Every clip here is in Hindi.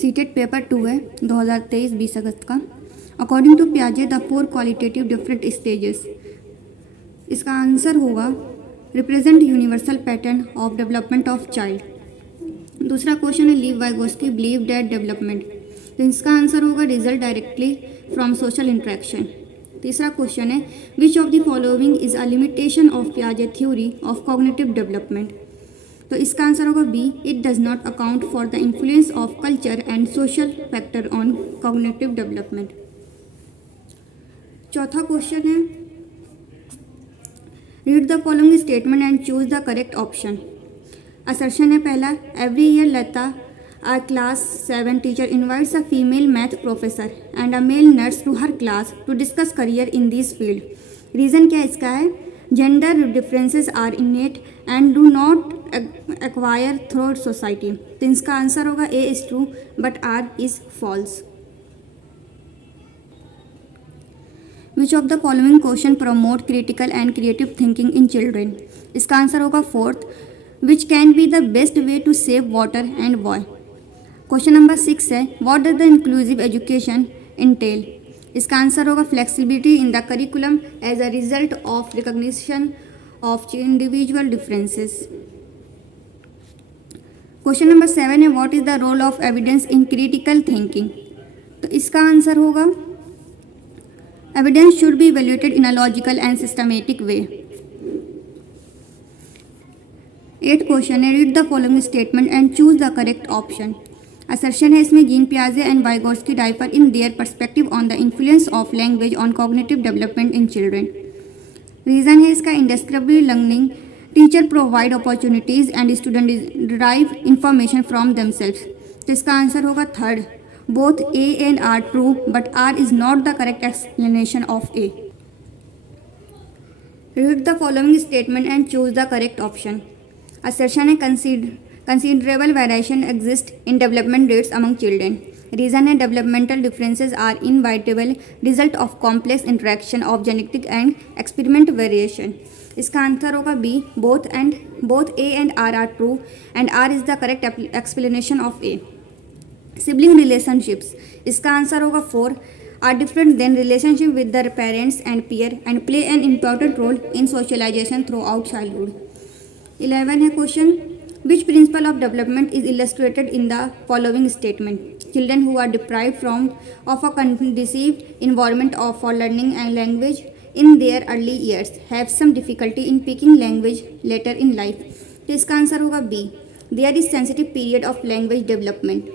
सीटेट पेपर 2 है 2023 20 अगस्त का। अकॉर्डिंग टू पियाजे द 4 क्वालिटेटिव डिफरेंट स्टेजेस, इसका आंसर होगा represent universal pattern of development of child. दूसरा क्वेश्चन है Lev Vygotsky believe that development, तो इसका आंसर होगा result directly from social interaction. तीसरा क्वेश्चन है which of the following is a limitation of पियाजे थ्योरी ऑफ कॉग्निटिव डेवलपमेंट, तो इसका आंसर होगा B it does not account for the influence of culture and social factor on cognitive development. चौथा क्वेश्चन है read the following statement and choose the correct option. Assertion है पहला, every year Lata a class 7 teacher invites a female math professor and a male nurse to her class to discuss career in this field. Reason क्या इसका है, gender differences are innate and do not acquire through society, तो इसका आंसर होगा A is true but R is false. Which of the following question promote critical and creative thinking in children, इसका आंसर होगा fourth, which can be the best way to save water and why. Question number 6 है what does the inclusive education entail, इसका आंसर होगा flexibility in the curriculum as a result of recognition of individual differences. Question number 7 है what is the role of evidence in critical thinking, तो इसका आंसर होगा evidence should be evaluated in a logical and systematic way. 8th question है read the following statement and choose the correct option. Assertion है इसमें जीन पियाजे and Vygotsky differ in their perspective on the influence of language on cognitive development in children. Reason है इसका indescribable learning teacher provide opportunities and student derive information from themselves, तो इसका आंसर होगा third, both A and R true but R is not the correct explanation of A. Read the following statement and choose the correct option. Assertion है considerable variation exists in development rates among children. Reason है developmental differences are inevitable result of complex interaction of genetic and experiment variation. इसका आंसर होगा B, both A and R are true and R is the correct explanation of A. Sibling relationships, इसका आंसर होगा 4 are different than relationship with their parents and peer and play an important role in socialization throughout childhood. 11 है question which principle of development is illustrated in the following statement. Children who are deprived of a conducive environment for learning and language in their early years have some difficulty in picking language later in life, तो इसका आंसर होगा B, there is sensitive period of language development.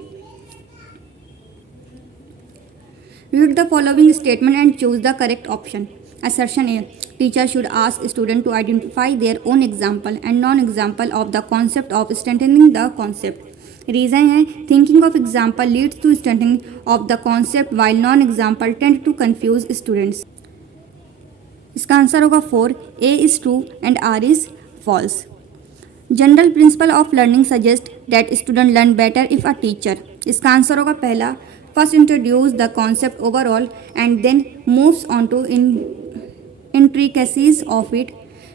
Read the following statement and choose the correct option. Assertion A, teacher should ask student to identify their own example and non-example of the concept of strengthening the concept. Reason है thinking of example leads to strengthening of the concept while non-example tend to confuse students. इसका आंसर होगा 4, A is true and R is false. General principle of learning suggests that student learn better if a teacher, इसका आंसर होगा पहला, first introduce the concept overall and then moves on to intricacies of it.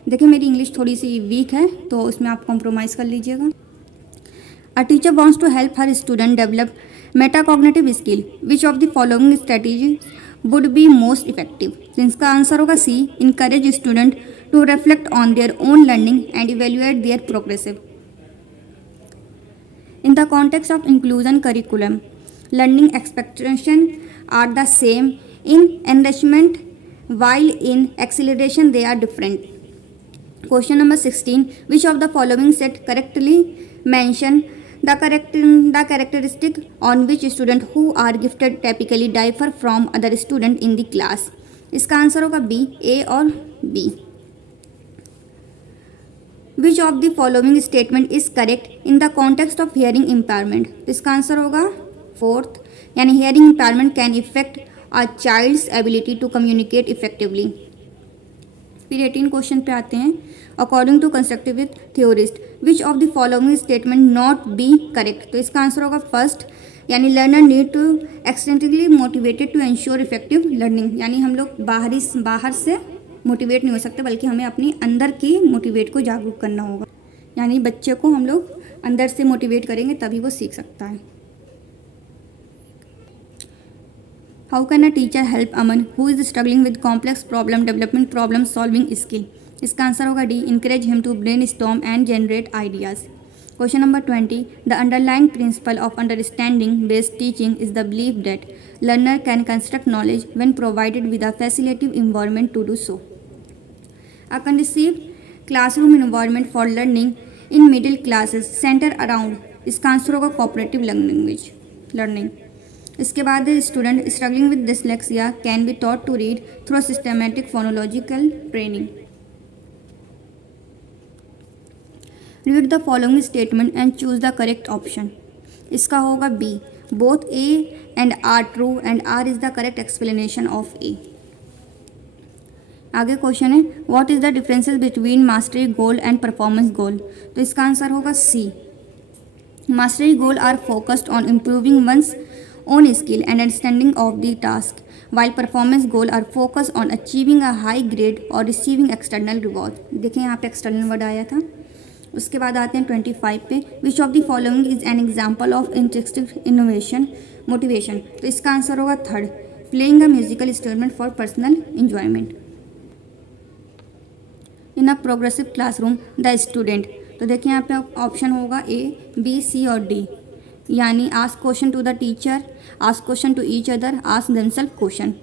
देखिए मेरी इंग्लिश थोड़ी सी वीक है तो उसमें आप कॉम्प्रोमाइज़ कर लीजिएगा। A teacher wants to help her student develop metacognitive skill, which of the following strategy would be most effective, इसका आंसर होगा C, encourage student to reflect on their own learning and evaluate their progressive. In the context of inclusion curriculum learning expectation are the same, in enrichment while in acceleration they are different. Question number 16, which of the following set correctly mention the characteristic on which student who are gifted typically differ from other student in the class, इसका आंसर होगा B, A और B. Which of the following statement is correct in the context of hearing impairment, इसका आंसर होगा फोर्थ, यानी hearing impairment can affect a child's ability to communicate effectively. फिर 18 क्वेश्चन पे आते हैं according to constructive theorist which of the following statement not be correct, तो इसका आंसर होगा फर्स्ट, यानी learner need to extensively motivated to ensure effective learning, यानी हम लोग बाहर से मोटिवेट नहीं हो सकते बल्कि हमें अपनी अंदर की मोटिवेट को जागरूक करना होगा, यानी बच्चे को हम लोग अंदर से मोटिवेट करेंगे तभी वो सीख सकता है। How can a teacher help Aman who is struggling with complex problem development problem solving skill? इसका आंसर होगा D, encourage him to brainstorm and generate ideas. Question number 20. The underlying principle of understanding-based teaching is the belief that learner can construct knowledge when provided with a facilitative environment to do so. A conducive classroom environment for learning in middle classes center around, इसका आंसर होगा cooperative learning. इसके बाद student struggling with dyslexia can be taught to read through systematic phonological training. Read the following statement and choose the correct option. इसका होगा B. Both A and R true and R is the correct explanation of A. आगे क्वेश्चन है What is the differences between mastery goal and performance goal? तो इसका आंसर होगा C. Mastery goal are focused on improving one's own skill and understanding of the task, while performance goal are focused on achieving a high grade or receiving external reward. देखें यहाँ पे external word आया था। उसके बाद आते हैं 25 पे, विच of the following is an example of interesting innovation motivation? तो इसका आंसर होगा third, playing a musical instrument for personal enjoyment. In a progressive classroom the student, तो देखिए यहाँ पे ऑप्शन होगा ए, बी, सी और डी, यानी ask question to the teacher, ask question to each other, ask themself question.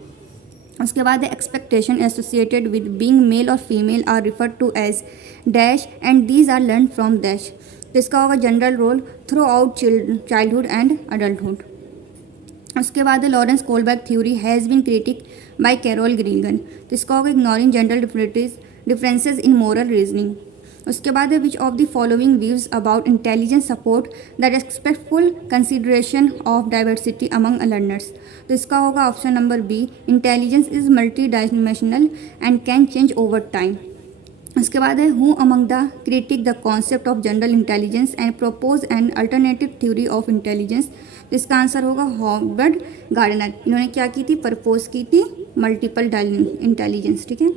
उसके बाद expectation associated with being male और female are referred to as dash and these are learn from dash. तो इसका होगा general role throughout childhood and adulthood. उसके बाद Lawrence Kohlberg theory has been critic by Carol Gilligan, तो इसका होगा ignoring general differences in moral reasoning. उसके बाद विच of the following views about intelligence support the respectful consideration of diversity among learners? तो इसका होगा option number B, intelligence is multidimensional and can change over time. उसके बाद है who among the critic the concept of general intelligence and propose an alternative theory of intelligence? तो इसका आंसर होगा हॉवर्ड गार्डनर। इन्होंने क्या की थी, प्रपोज की थी मल्टीपल इंटेलिजेंस। ठीक है,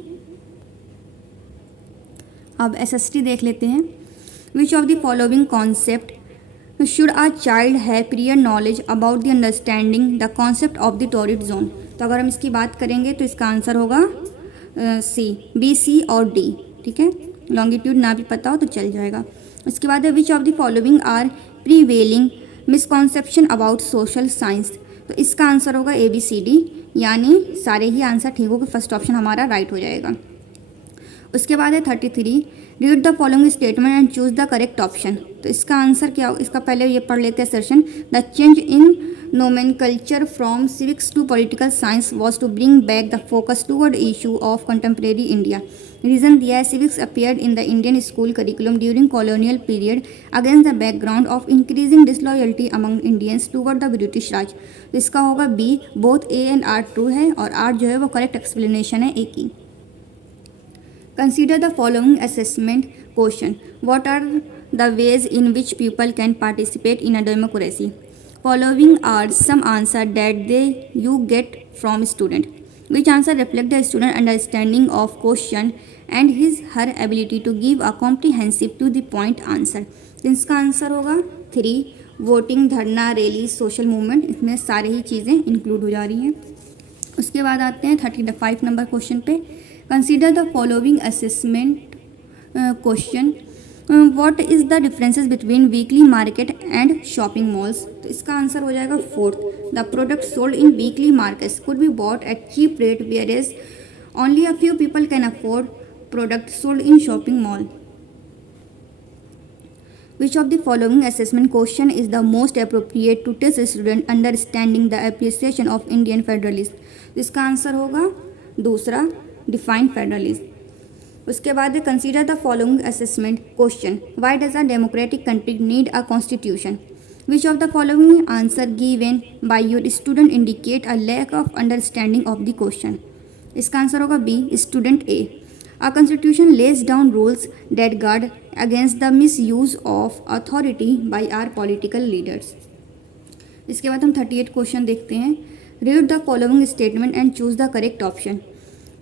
अब एसएसटी देख लेते हैं। Which of the following concept should a child have prior knowledge about the understanding the concept of the torrid zone? तो अगर हम इसकी बात करेंगे तो इसका आंसर होगा सी, बी, सी और डी। ठीक है, लॉन्गिट्यूड ना भी पता हो तो चल जाएगा। उसके बाद है which of the following are prevailing misconception about social science? तो इसका आंसर होगा ए, बी, सी, डी, यानी सारे ही आंसर ठीक होगा, फर्स्ट ऑप्शन हमारा राइट हो जाएगा। उसके बाद है 33, read the following statement and choose the correct option. तो इसका आंसर क्या हो, इसका पहले ये पढ़ लेते हैं session. The change in nomenclature from civics to political science was to bring back the focus toward the issue of contemporary India. Reason दिया है civics appeared in the Indian school curriculum during colonial period against the background of increasing disloyalty among Indians toward the British Raj. तो इसका होगा B, both A and R true है और R जो है वो करेक्ट एक्सप्लेनेशन है A की। Consider the following assessment question. What are the ways in which people can participate in a democracy? Following are some answer that you get from student. Which answer reflect the student understanding of question and her ability to give a comprehensive to the point answer? इसका आंसर होगा 3, वोटिंग, धरना, रैली, सोशल मूवमेंट, इसमें सारे ही चीज़ें इंक्लूड हो जा रही हैं। उसके बाद आते हैं 35 नंबर क्वेश्चन पे। Consider the following assessment question. What is the differences between weekly market and shopping malls? तो इसका आंसर हो जाएगा 4th, the product sold in weekly markets could be bought at cheap rate whereas only a few people can afford product sold in shopping mall. Which of the following assessment question is the most appropriate to test a student understanding the appreciation of Indian federalism? इसका आंसर होगा दूसरा, डिफाइन फेडरलिज्म। उसके बाद consider the following assessment question. Why does a democratic country need a constitution? Which of the following answer given by your student indicate a lack of understanding of the question? इसका आंसर होगा B, student A. A constitution lays down rules that guard against the misuse of authority by our political leaders. इसके बाद हम 38 क्वेश्चन देखते हैं। Read the following statement and choose the correct option.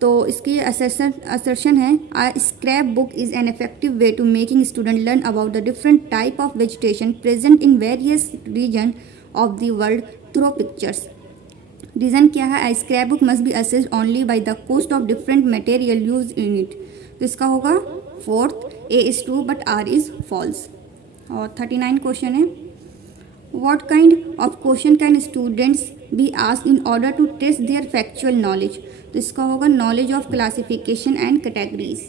तो इसकी असर्शन है a scrap book is an effective way to making student learn about the different type of vegetation present in various region of the world through pictures. Reason क्या है? Scrap book must be assessed only by the cost of different material use in it. तो इसका होगा fourth, A is true but R is false. और 39 क्वेश्चन है, what kind of question can students be asked in order to test their factual knowledge? तो इसका होगा knowledge of classification and categories.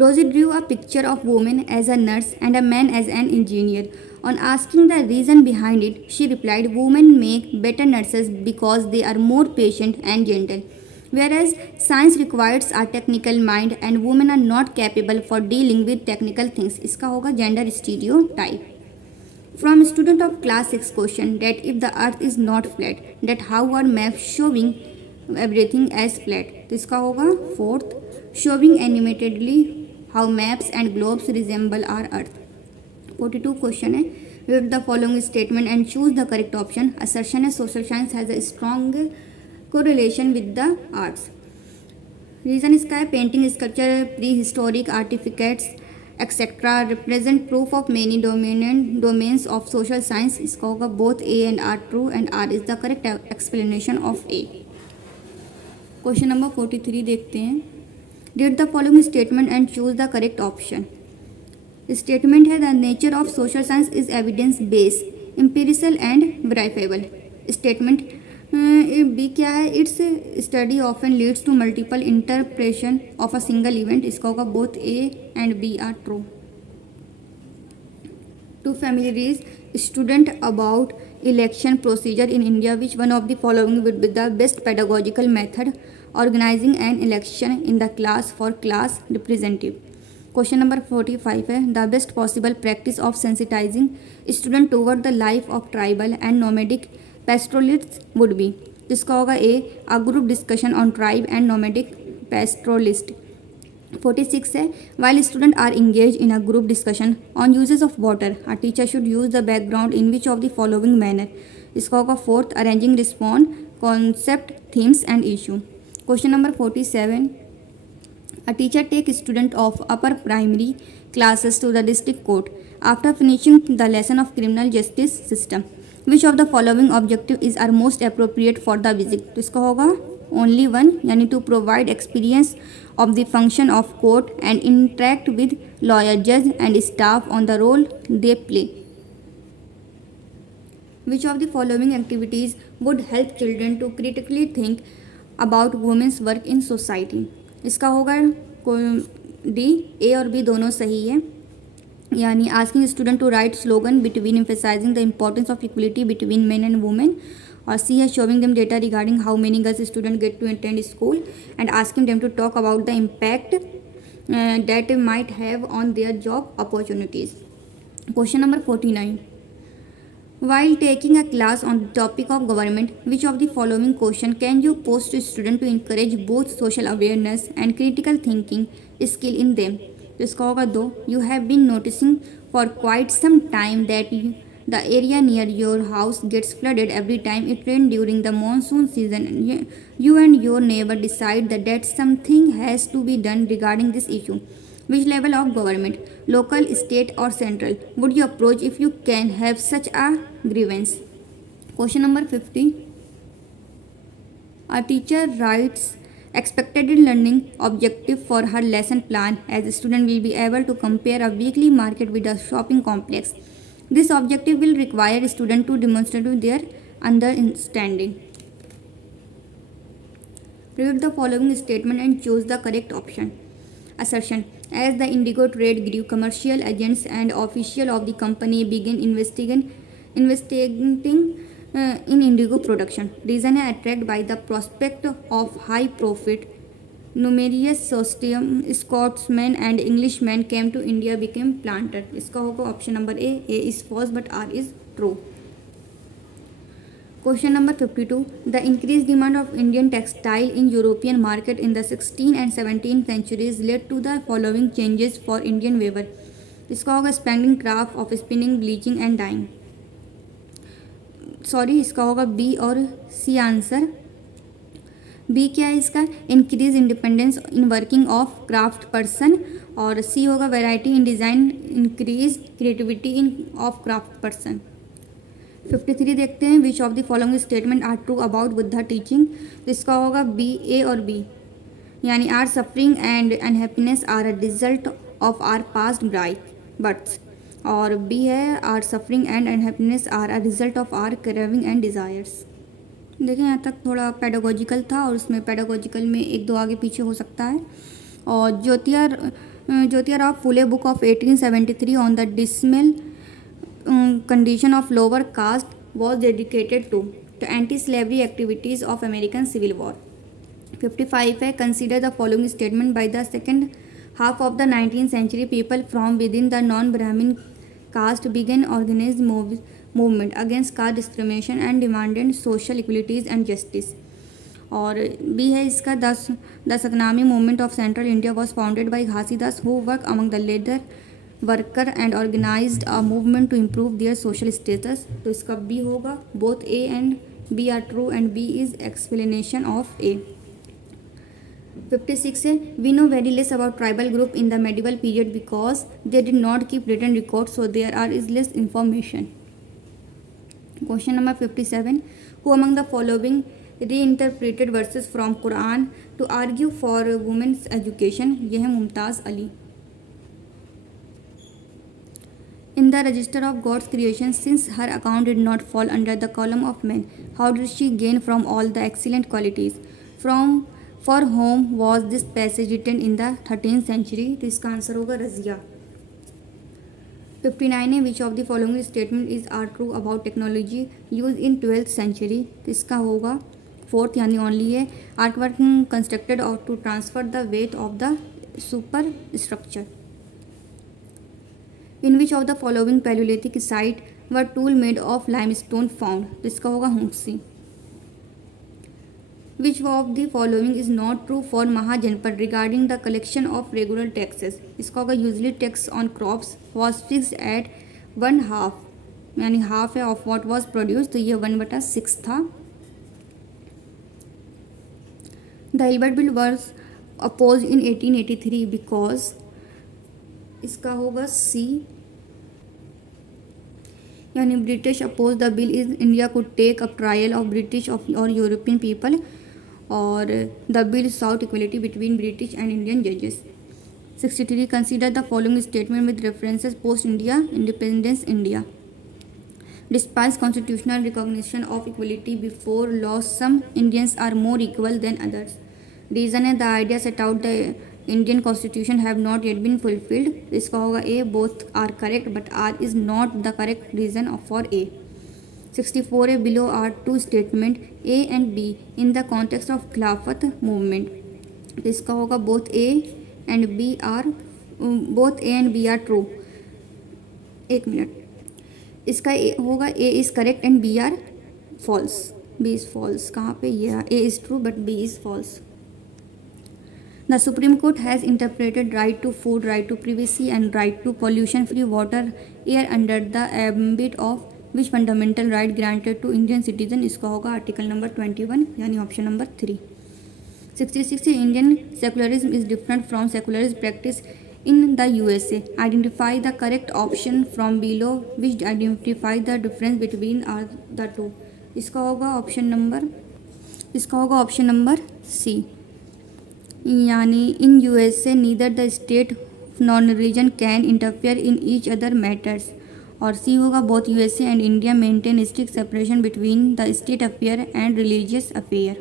Rosie drew a picture of woman as a nurse and a man as an engineer. On asking the reason behind it, she replied, women make better nurses because they are more patient and gentle, whereas science requires a technical mind and women are not capable for dealing with technical things. इसका होगा gender stereotype. From student of class 6 question that if the earth is not flat, that how are maps showing everything as flat? तो इसका होगा fourth, showing animatedly how maps and globes resemble our earth. 42 question है, read the following statement and choose the correct option. Assertion है social science has a strong correlation with the arts. Reason इसका है painting, sculpture, prehistoric artifacts etc. represent proof of many domains of social science. इसका होगा both A and R true and R is the correct explanation of A. Question number 43 देखते हैं, read the following statement and choose the correct option. Statement है, the nature of social science is evidence based, empirical and verifiable. Statement B क्या है, its study often leads to multiple interpretation of a single event. इसका होगा both A and B are true. To familiarize student about election procedure in India, which one of the following would be the best pedagogical method organizing an election in the class for class representative? Question number 45 है, the best possible practice of sensitizing student toward the life of tribal and nomadic pastoralists would be? इसका होगा A group discussion on tribe and nomadic pastoralist. 46 है, while students are engaged in a group discussion on uses of water, a teacher should use the background in which of the following manner? इसका होगा fourth, arranging response, concept, themes and issue. Question number 47, a teacher takes student of upper primary classes to the district court after finishing the lesson of criminal justice system. Which of the following objective is are most appropriate for the visit? तो इसका होगा only one, यानी to provide experience of the function of court and interact with lawyer, judge and staff on the role they play. Which of the following activities would help children to critically think about women's work in society? इसका होगा D, A और B दोनों सही है, यानी asking student to write slogan between emphasizing the importance of equality between men and women, और C है showing them data regarding how many girls students get to attend school and asking them to talk about the impact that might have on their job opportunities. Question number 49, while taking a class on the topic of government, which of the following question can you pose to student to encourage both social awareness and critical thinking skill in them? तो इसका होगा दो, you have been noticing for quite some time that the area near your house gets flooded every time it rains during the monsoon season. You and your neighbor decide that something has to be done regarding this issue. Which level of government, local, state or central, would you approach if you can have such a grievance? Question number 50, a teacher writes expected learning objective for her lesson plan as a student will be able to compare a weekly market with a shopping complex. This objective will require a student to demonstrate their understanding. Read the following statement and choose the correct option. Assertion, as the indigo trade grew, commercial agents and officials of the company began investigating in indigo production. Reason है, attracted by the prospect of high profit, numerous Scotsmen and Englishmen came to India became planter. इसका होगा option number A is false but R is true. Question number 52, the increased demand of Indian textile in European market in the 16th and 17th centuries led to the following changes for Indian weaver. इसका होगा expanding craft of spinning, bleaching and dyeing. Sorry, इसका होगा बी और सी आंसर. बी क्या है इसका, increase independence in working of craft person, और सी होगा variety in design, increase creativity in of craft person. 53 देखते हैं, which of the following statement are true about Buddha teaching. तो इसका होगा बी, ए और बी, यानी our suffering and unhappiness are a result of our past births, और बी है our suffering and unhappiness are a result of our craving and desires. देखिए यहाँ तक थोड़ा पेडागोजिकल था और उसमें पेडागोजिकल में एक दो आगे पीछे हो सकता है। और Jyotirao Phule book of 1873 on the dismal condition of lower caste was dedicated to anti-slavery activities of American Civil War. 55 है, consider the following statement by the second half of the 19th century people from within the non-Brahmin caste began organized movement against caste discrimination and demanded social equalities and justice. और बी है इसका the Satnami movement of central India was founded by Ghasidas who work among the leather worker and organized a movement to improve their social status. तो इसका बी होगा, both A and B are true and B is explanation of A. 56 है, we know very less about tribal group in the medieval period because they did not keep written record so there are is less information. Question number 57, who among the following reinterpreted verses from Quran to argue for women's education। यह है Mumtaz Ali. In the register of God's creation, since her account did not fall under the column of men, how did she gain from all the excellent qualities? For whom was this passage written in the 13th century? तो इसका आंसर होगा रजिया। 59 है, which of the following statement is are true about technology use in 12th century। तो इसका होगा फोर्थ यानी ओनली है, आर्ट वर्क कंस्ट्रक्टेड और to transfer the weight of the super structure. In which of the following palaeolithic site were tool made of limestone found. तो इसका होगा Hunsgi. Which of the following is not true for mahajanapada regarding the collection of regular taxes. इसका होगा usually tax on crops was fixed at 1/2 यानी हाफ है ऑफ वॉट वॉज प्रोड्यूस। तो ये 1/6 था। The Hilbert bill was oppose in 1883 because. इसका होगा सी, यानी British oppose the bill is India could take up trial of British और यूरोपियन पीपल, और the bill sought equality between British and Indian जजेस। 63 consider the following statement with references post India independence India. Despite constitutional recognition of equality before law, some Indians are more equal than others. Reason है, the idea set out the Indian Constitution have not yet been fulfilled. इसका होगा A, both are correct but R is not the correct reason for A. 64 है, below are two statement A and B in the context of Khilafat movement. तो इसका होगा both A and B are true। एक मिनट, इसका ए होगा A is correct and B are false. B is false कहाँ पे, ये A is true but B is false. The supreme court has interpreted right to food, right to privacy and right to pollution free water air under the ambit of which fundamental right granted to Indian citizen. इसका होगा आर्टिकल नंबर 21 यानी option number 3। 66 Indian secularism is different from secularism practice in the USA. Identify the correct option from below which identify the difference between the two। इसका होगा ऑप्शन नंबर सी, यानी इन USA neither the state nor religion can interfere in each other matters, और सी होगा both USA and India maintain strict separation between the state affair and religious affair।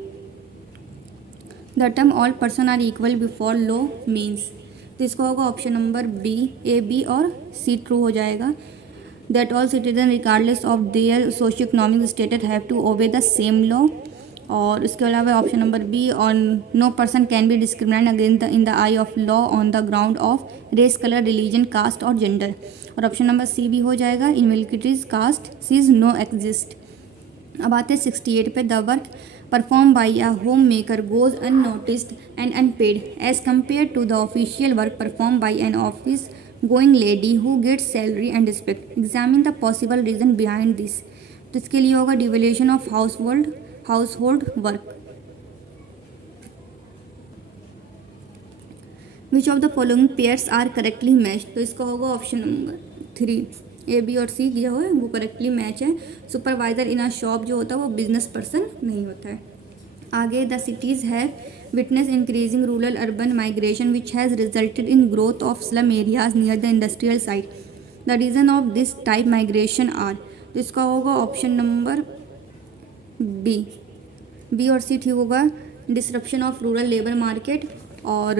The term all person are equal before law means। तो इसका होगा option number B, A B और सी ट्रू हो जाएगा। That all citizen regardless of their socio economic status have to obey the same law, और इसके अलावा option number B, on no person can be discriminate against in the eye of law on the ground of race, colour, religion, caste और जेंडर, और ऑप्शन नंबर सी भी हो जाएगा, इनविलिटीज कास्ट सीज नो एग्जिस्ट। अब आते हैं 68 पे, the work performed by a homemaker goes unnoticed and unpaid as compared to the official work performed by an office going lady who gets salary and respect। Examine the possible reason behind this। तो इसके लिए होगा devaluation of household work। Which of the following pairs are correctly matched। तो इसका होगा ऑप्शन नंबर 3, ए बी और सी जो है वो करेक्टली मैच है। सुपरवाइजर इन अ शॉप जो होता है वो बिजनेस पर्सन नहीं होता है। आगे, the cities have witness increasing rural urban migration which has resulted in growth of slum areas near the industrial site. The reason of this type migration are, तो इसका होगा ऑप्शन नंबर बी और सी ठीक होगा। Disruption of rural labour market और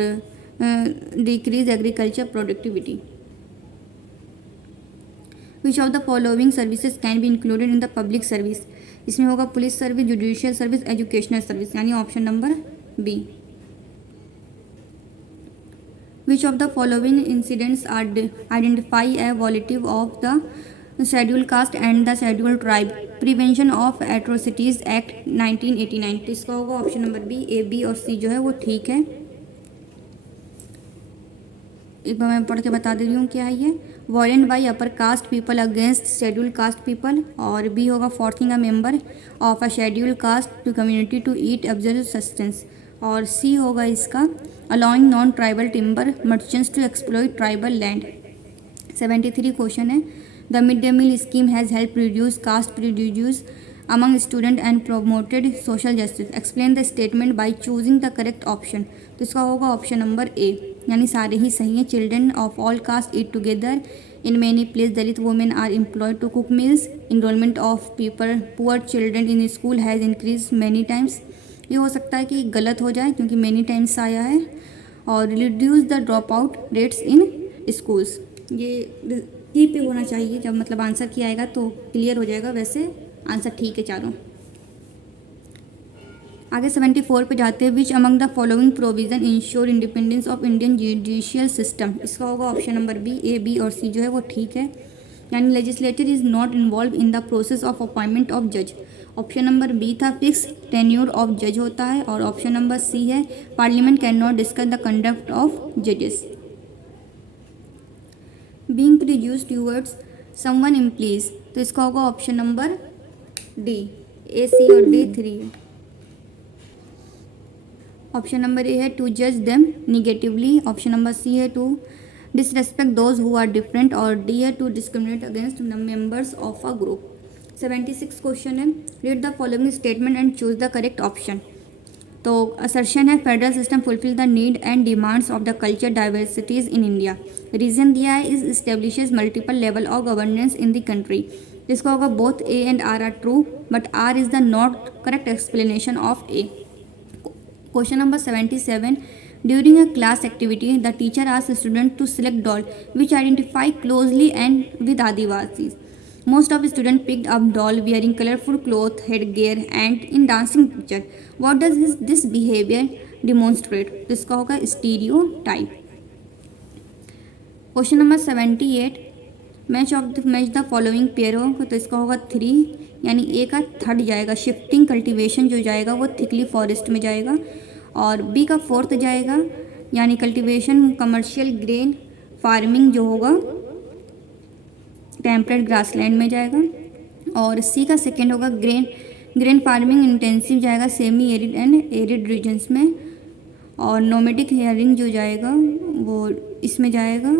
decrease agriculture productivity. Which of the following services can be included in the public service, इसमें होगा police service, judicial service, educational service, यानी option number B. Which of the following incidents are identify a violative of the schedule caste and the schedule tribe, prevention of atrocities act 1989, तो इसका होगा option number B. A B और सी जो है वो ठीक है। एक बार मैं पढ़ के बता दे रही हूँ क्या है ये। Violent by upper caste people against schedule caste people, और बी होगा forcing a member of a schedule caste to community to eat absorb substance, और सी होगा इसका allowing non tribal timber merchants to exploit tribal land. 73 question है। The mid day meal scheme has help reduce caste prejudice among student and promoted social justice. Explain the statement by choosing the correct option, तो इसका होगा ऑप्शन नंबर ए, यानी सारे ही सही हैं। Children of all caste eat together in many place, Dalit women are employed to cook meals, enrolment of people poor children in school has increase many times. ये हो सकता है कि गलत हो जाए क्योंकि मैनी टाइम्स आया है। और reduce the drop out rates in schools, ये टी पे होना चाहिए जब मतलब आंसर किया आएगा तो क्लियर हो जाएगा। वैसे आंसर ठीक है चारों। आगे 74 पे जाते हैं। Which among the following provision ensure independence of Indian judicial system, इसका होगा option number B. A B और सी जो है वो ठीक है, यानी legislature is not involve in the process of appointment of जज। ऑप्शन नंबर बी था फिक्स टेन्योर ऑफ जज होता है, और ऑप्शन नंबर सी है parliament can not discuss the conduct of जजेस। Being prejudiced towards someone implies, तो इसका होगा ऑप्शन नंबर डी। ए सी और डी 3 है। ऑप्शन नंबर ए है टू जज them negatively, option number C है to disrespect those who are different, और डी है to discriminate against the members of a group. 76 question है। Read the following statement and choose the correct option. तो असर्शन है federal system fulfil the need and demands of the culture diversities in India. Reason दिया है is establishes multiple level of governance in the country, जिसका होगा both A and R R true but R is the not correct explanation of A. Question number 77। During a class activity the teacher asked student to select doll which identify closely and with Adivasis. Most of student picked up doll wearing colorful cloth, headgear and in dancing picture. What does this behavior demonstrate? तो इसका होगा stereotype. Question number 78। Match the following pair हो, तो इसका होगा 3, यानी ए का थर्ड जाएगा। शिफ्टिंग कल्टीवेशन जो जाएगा वो थिकली फॉरेस्ट में जाएगा, और बी का फोर्थ जाएगा यानी कल्टीवेशन कमर्शियल ग्रेन फार्मिंग जो होगा टेम्परेट ग्रासलैंड में जाएगा, और सी का सेकेंड होगा ग्रेन फार्मिंग इंटेंसिव जाएगा semi arid and arid regions में, और नोमेडिक हेयरिंग जो जाएगा वो इसमें जाएगा,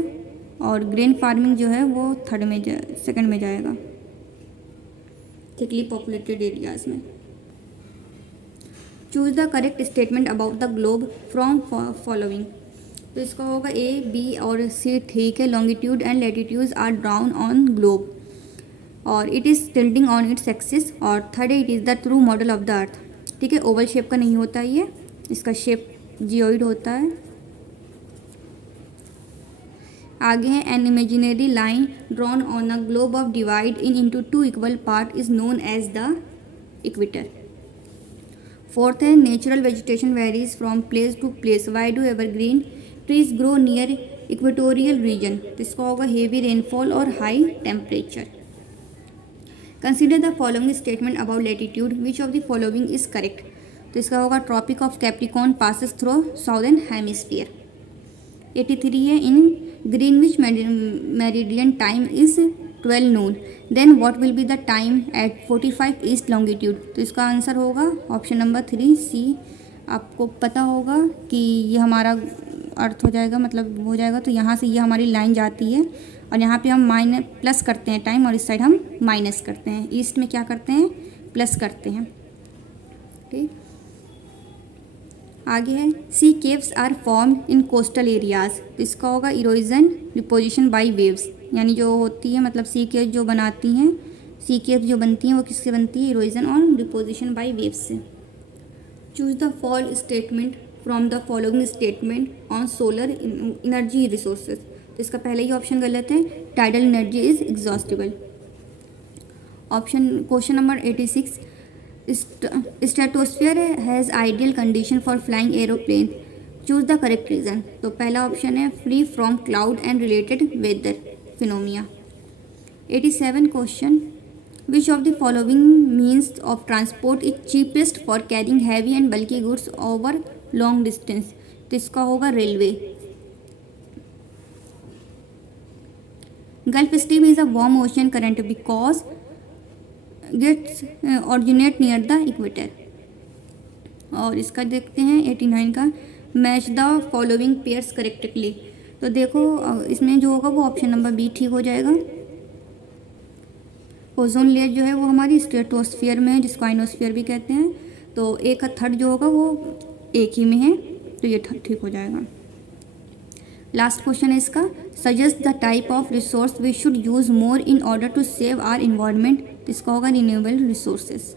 और ग्रेन फार्मिंग जो है वो सेकंड में जाएगा थिकली पॉपुलेटेड एरियाज में। Choose the correct statement about the globe from following, तो इसका होगा ए बी और सी ठीक है। Longitude and latitudes are drawn on globe, और it is tilting on its axis, और third it is the true model of the earth. ठीक है, ओवल शेप का नहीं होता ये, इसका शेप जियोइड होता है। आगे है an imaginary line drawn on a globe of divide into 2 equal part is known as the equator. Fourth है natural vegetation varies from place to place, why do evergreen trees grow near equatorial region, तो इसका होगा हेवी रेनफॉल और high temperature. Consider the following statement about latitude, which of the following is correct, तो इसका होगा tropic of Capricorn passes through southern hemisphere. 83 है in Greenwich meridian time is 12 noon, then what will be the time at 45 east longitude, तो इसका आंसर होगा ऑप्शन नंबर 3 सी। आपको पता होगा कि ये हमारा अर्थ हो जाएगा, मतलब हो जाएगा, तो यहाँ से ये हमारी लाइन जाती है और यहाँ पे हम प्लस करते हैं टाइम और इस साइड हम माइनस करते हैं। ईस्ट में क्या करते हैं, प्लस करते हैं। ठीक, आगे है C caves are formed in coastal areas. इसका होगा इरोजन डिपोजिशन बाय वेव्स, यानी जो होती है मतलब सी केव जो बनाती हैं, सी केव जो बनती हैं वो किससे बनती है, इरोजन और डिपोजिशन बाय वेव्स से। Choose the fall statement from the following statement on solar energy resources. तो इसका पहले ही ऑप्शन गलत है, tidal energy is exhaustible. Option question number 86, stratosphere has ideal condition for flying aeroplane, choose the correct reason. तो पहला ऑप्शन है free from cloud and related weather phenomena. 87 question, which of the following means of transport is cheapest for carrying heavy and bulky goods over long distance. तो इसका होगा railway. Gulf stream is a warm ocean current because gets originate near the equator. और इसका देखते हैं 89 का, match the following pairs correctly. तो देखो इसमें जो होगा वो ऑप्शन नंबर बी ठीक हो जाएगा। ओजोन लेयर जो है वो हमारी स्ट्रेटोस्फीयर में है, जिसको आइनोस्फीयर भी कहते हैं। तो ए का थर्ड जो होगा वो एक ही में है, तो ये ठीक हो जाएगा। लास्ट क्वेश्चन है इसका, suggest the type of resource we should use more in order to save our environment. इसका होगा रिन्यूएबल रिसोर्सेज।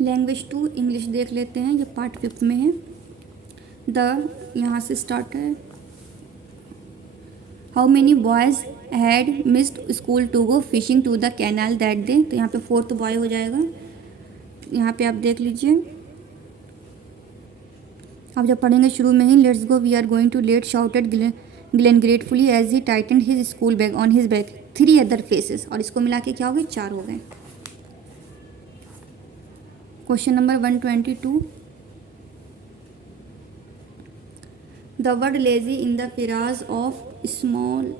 लैंग्वेज 2 इंग्लिश देख लेते हैं, ये पार्ट 5 में है। यहाँ से स्टार्ट है। How many boys had missed school to go fishing to the canal that day. तो यहाँ पे 4th बॉय हो जाएगा। यहाँ पे आप देख लीजिए, आप जब पढ़ेंगे शुरू में ही, let's go we are going to late shouted Glen gratefully as he tighten his school bag on his back 3 other faces. और इसको मिला के क्या हो गए, 4 हो गए। Question number 122, the word lazy in the phrase of small,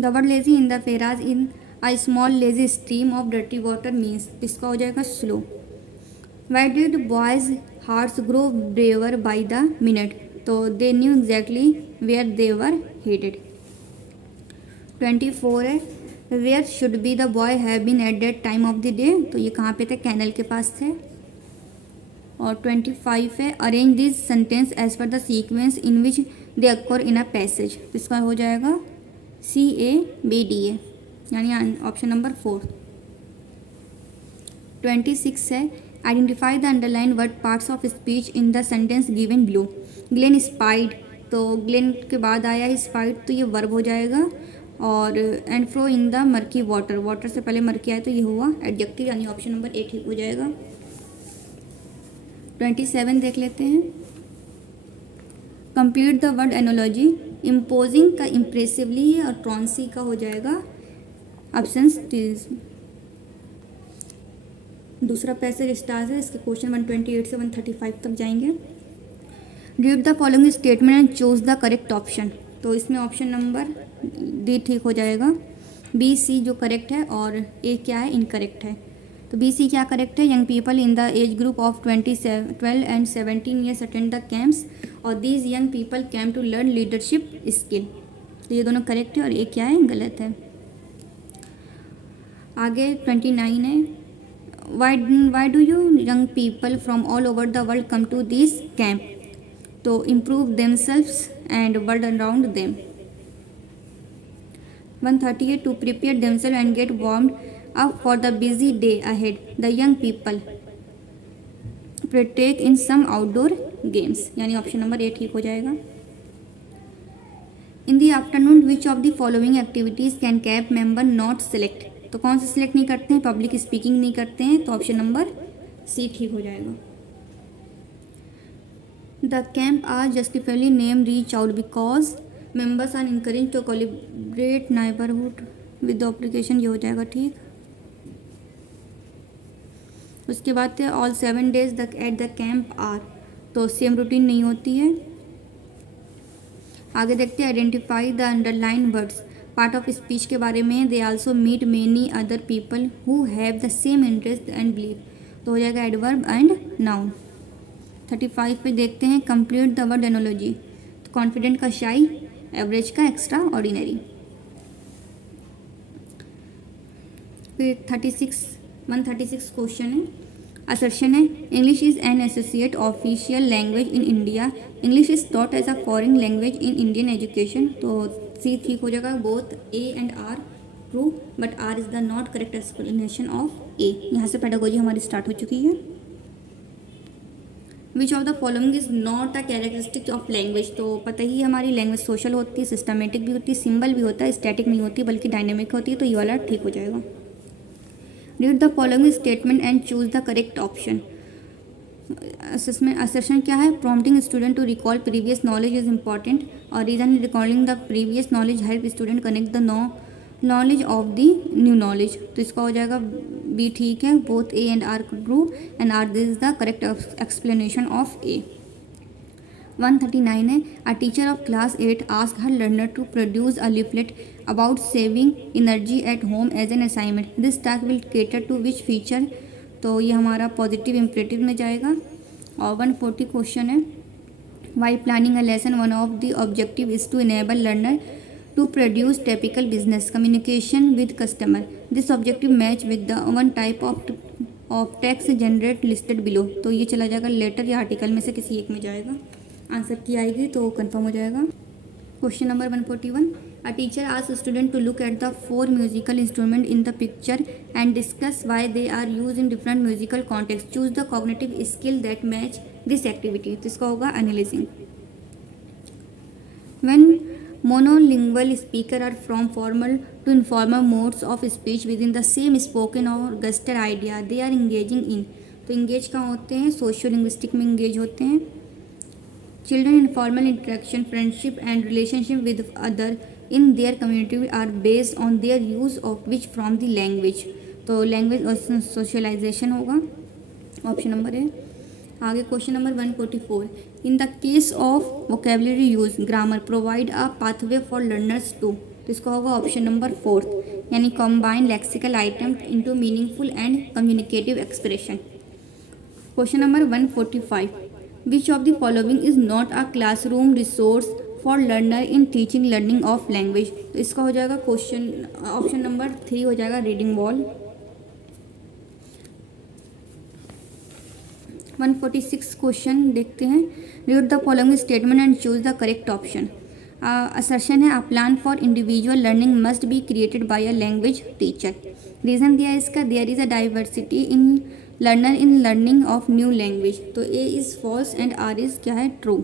the word lazy in the phrase in a small lazy stream of dirty water means. इसका हो जाएगा slow. Why did boys hearts grow braver by the minute. तो they knew exactly where they were headed. 24 है, where should be the boy have been at that time of the day. तो ये कहाँ पे थे, कैनल के पास थे। और 25 है, arrange this sentence as per the sequence in which they occur in a passage. तो इसका हो जाएगा CABDA, यानी ऑप्शन नंबर 4। 26 है, identify the underline word parts of speech in the sentence given below. Glenn spied, तो ग्लेन के बाद आया स्पाइड, तो ये वर्ब हो जाएगा। और and fro in the murky water, water से पहले मर्की आया तो ये हुआ एडजेक्टिव, यानी ऑप्शन नंबर 8 ठीक हो जाएगा। 27 देख लेते हैं, complete the word analogy. Imposing का इम्प्रेसिवली है और ट्रॉन्सी का हो जाएगा अब्सेंस। दूसरा पैसेज स्टार्ट है, इसके क्वेश्चन 128 से 135 तक जाएंगे। Read the following statement and choose the correct option. तो इसमें ऑप्शन नंबर डी ठीक हो जाएगा। बी सी जो करेक्ट है और ए क्या है, इनकरेक्ट है। तो बी सी क्या करेक्ट है, young people in the age group of 12 and 17 years attend the camps और these young people came to learn leadership skill. तो ये दोनों करेक्ट है और ए क्या है, गलत है। आगे 29 है, why do you young people from all over the world come to this camp? To improve themselves and world around them. 138, to prepare themselves and get warmed up for the busy day ahead. The young people partake in some outdoor games, यानी ऑप्शन नंबर 8 ठीक हो जाएगा। In the afternoon, which of the following activities can camp member not select? तो कौन से सिलेक्ट नहीं करते हैं, पब्लिक स्पीकिंग नहीं करते हैं, तो ऑप्शन नंबर सी ठीक हो जाएगा। The camp are justifiedly named reach out because members are encourage to collaborate neighbourhood with the application, ये हो जाएगा ठीक। उसके बाद है all 7 days at the camp are, तो सेम रूटीन नहीं होती है। आगे देखते हैं, identify the underline words part of speech के बारे में। They also meet many other people who have the same interest and believe, तो हो जाएगा एडवर्ब एंड नाउन। 35 पे देखते हैं, कंप्लीट द वर्ड एनोलॉजी। तो कॉन्फिडेंट का शाई, एवरेज का एक्स्ट्रा ऑर्डिनरी। फिर 136 क्वेश्चन है। असर्शन है English is an associate official language in India, English is taught as a foreign language in Indian education. तो सी ठीक हो जाएगा, both A and R true, but R is the not correct explanation of A. यहाँ से पेडागोजी हमारी स्टार्ट हो चुकी है। Which of the following is not a characteristic of language. तो पता ही हमारी लैंग्वेज सोशल होती है, सिस्टमेटिक भी होती है, सिंबल भी होता है, स्टैटिक नहीं होती बल्कि डायनेमिक होती है, तो ये वाला ठीक हो जाएगा। Read the following statement and choose the correct option. Assertion क्या है, prompting student to recall previous knowledge is important, और reason recalling the previous knowledge help student connect the knowledge of the new knowledge. तो इसका हो जाएगा बी ठीक है, both A and R true and R this is the correct explanation of A. 139 है, a teacher of class 8 ask her learner to produce a leaflet about saving energy at home as an assignment, this task will cater to which feature. तो ये हमारा पॉजिटिव इम्परेटिव में जाएगा। और 140 क्वेश्चन है, while planning a lesson one of the objective is to enable learner to produce typical business communication with customer, this objective match with the one type of text generate listed below। तो ये चला जाएगा लेटर या आर्टिकल में से किसी एक में जाएगा, आंसर की आएगी तो कंफर्म हो जाएगा। Question number 141, a teacher asks student to look at the 4 musical instrument in the picture and discuss why they are use in different musical context, choose the cognitive skill that match this activity. तो इसका होगा analysing. When monolingual speakers are from formal to informal modes of speech within the same spoken or gesture idea they are engaging in। तो engage कहाँ होते हैं, सोशियो लिंग्विस्टिक में engage होते हैं। Children informal interaction, friendship and relationship with other in their community are based on their use of which from the language। तो लैंग्वेज और सोशलाइजेशन होगा, ऑप्शन नंबर है। आगे question number 144, in the case of vocabulary use grammar provide a pathway for learners to. तो इसका होगा ऑप्शन नंबर 4, यानी combine lexical item into meaningful and communicative expression. Question number 145, which of the following is not a classroom resource for learner in teaching learning of language. तो इसका हो जाएगा क्वेश्चन ऑप्शन नंबर 3 हो जाएगा, रीडिंग वॉल। 146 क्वेश्चन देखते हैं, read the following statement and choose the correct option. Assertion है, a plan for individual learning must be created by a language teacher, reason दिया है इसका, there is a diversity in learner in learning of new language. तो A is false and R is क्या है, ट्रू।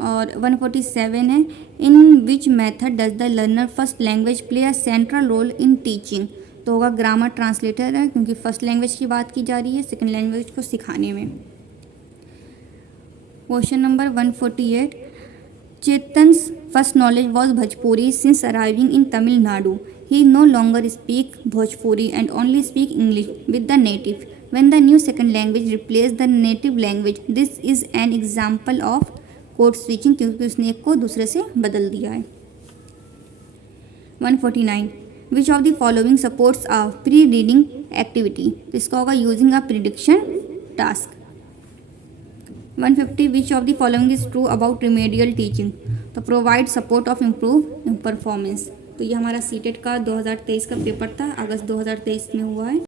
और 147 है, in which method does the learner first language play a central role in teaching. तो होगा ग्रामर ट्रांसलेटर है, क्योंकि फर्स्ट लैंग्वेज की बात की जा रही है सेकंड लैंग्वेज को सिखाने में। Question number 148, Chetan's first knowledge was Bhojpuri since arriving in Tamil Nadu, he no longer speak Bhojpuri and only speak English with the native, when the new second language replace the native language, this is an example of code switching, क्योंकि उसने एक को दूसरे से बदल दिया है। 149, which of the following supports a pre reading activity. तो इसका होगा using a prediction task. 150, which of the following is true about remedial teaching. तो provide support of improve performance. तो ये हमारा सीटेट का 2023 का पेपर था, अगस्त 2023 में हुआ है।